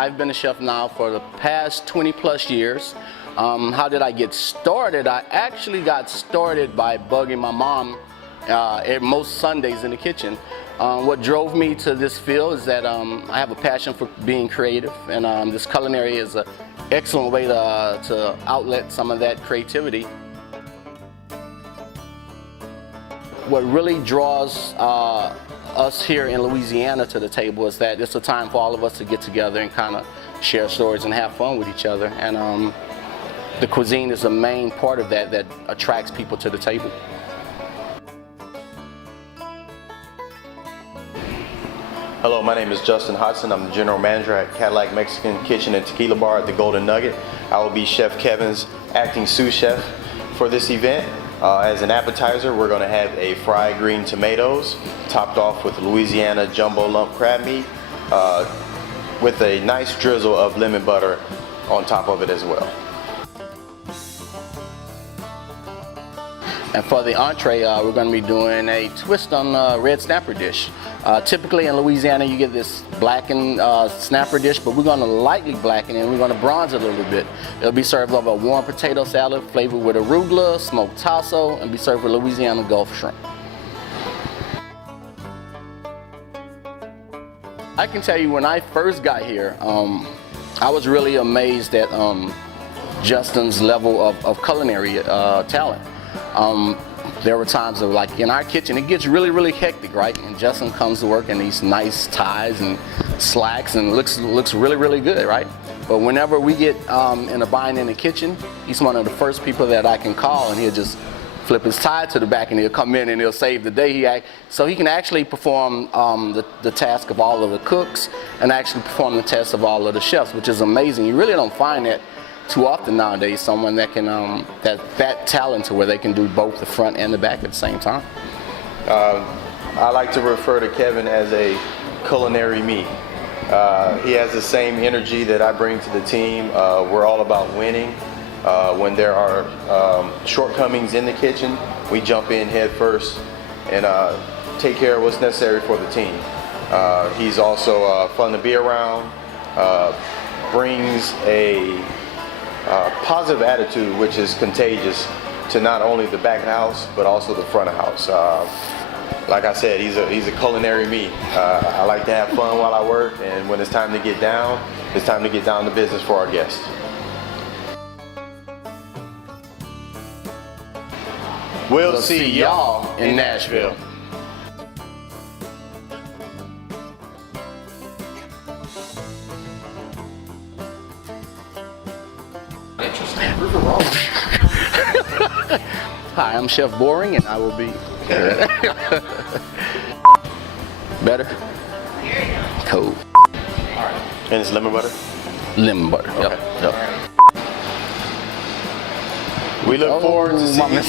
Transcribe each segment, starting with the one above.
I've been a chef now for the past 20 plus years. How did I get started? I actually got started by bugging my mom most Sundays in the kitchen. What drove me to this field is that I have a passion for being creative, and this culinary is an excellent way to outlet some of that creativity. What really draws us here in Louisiana to the table is that it's a time for all of us to get together and kind of share stories and have fun with each other. And the cuisine is the main part of that attracts people to the table. Hello, my name is Justin Hodson. I'm the general manager at Cadillac Mexican Kitchen and Tequila Bar at the Golden Nugget. I will be Chef Kevin's acting sous chef for this event. As an appetizer, we're going to have a fried green tomatoes topped off with Louisiana jumbo lump crab meat with a nice drizzle of lemon butter on top of it as well. And for the entree, we're going to be doing a twist on red snapper dish. Typically in Louisiana, you get this blackened snapper dish, but we're going to lightly blacken it and we're going to bronze it a little bit. It'll be served over a warm potato salad flavored with arugula, smoked tasso, and be served with Louisiana Gulf shrimp. I can tell you when I first got here, I was really amazed at Justin's level of culinary talent. There were times of, like, in our kitchen, it gets really, really hectic, right? And Justin comes to work in these nice ties and slacks and looks really, really good, right? But whenever we get in a bind in the kitchen, he's one of the first people that I can call, and he'll just flip his tie to the back and he'll come in and he'll save the day. So he can actually perform the task of all of the cooks and actually perform the test of all of the chefs, which is amazing. You really don't find that too often nowadays, someone that can that talent to where they can do both the front and the back at the same time. I like to refer to Kevin as a culinary me. He has the same energy that I bring to the team. We're all about winning. When there are shortcomings in the kitchen, we jump in head first and take care of what's necessary for the team. He's also fun to be around, brings a positive attitude which is contagious to not only the back of the house but also the front of the house. Like I said, he's a culinary me. I like to have fun while I work, and when it's time to get down, it's time to get down to business for our guests. We'll see y'all in Nashville. Hi, I'm Chef Boring, and I will be better. Cool. And it's lemon butter? Lemon butter. Okay. Yep. We look forward to seeing you.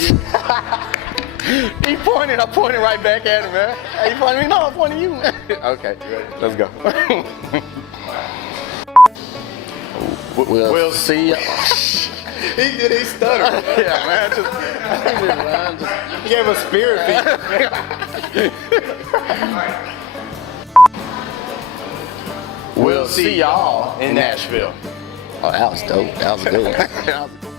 He pointed, I pointed right back at him, man. Hey, you pointed me? No, I'm pointing you. Okay, let's go. We'll see ya. He stuttered. Yeah, man. He gave a spirit beat. We'll see y'all in Nashville. Oh, that was dope. That was good.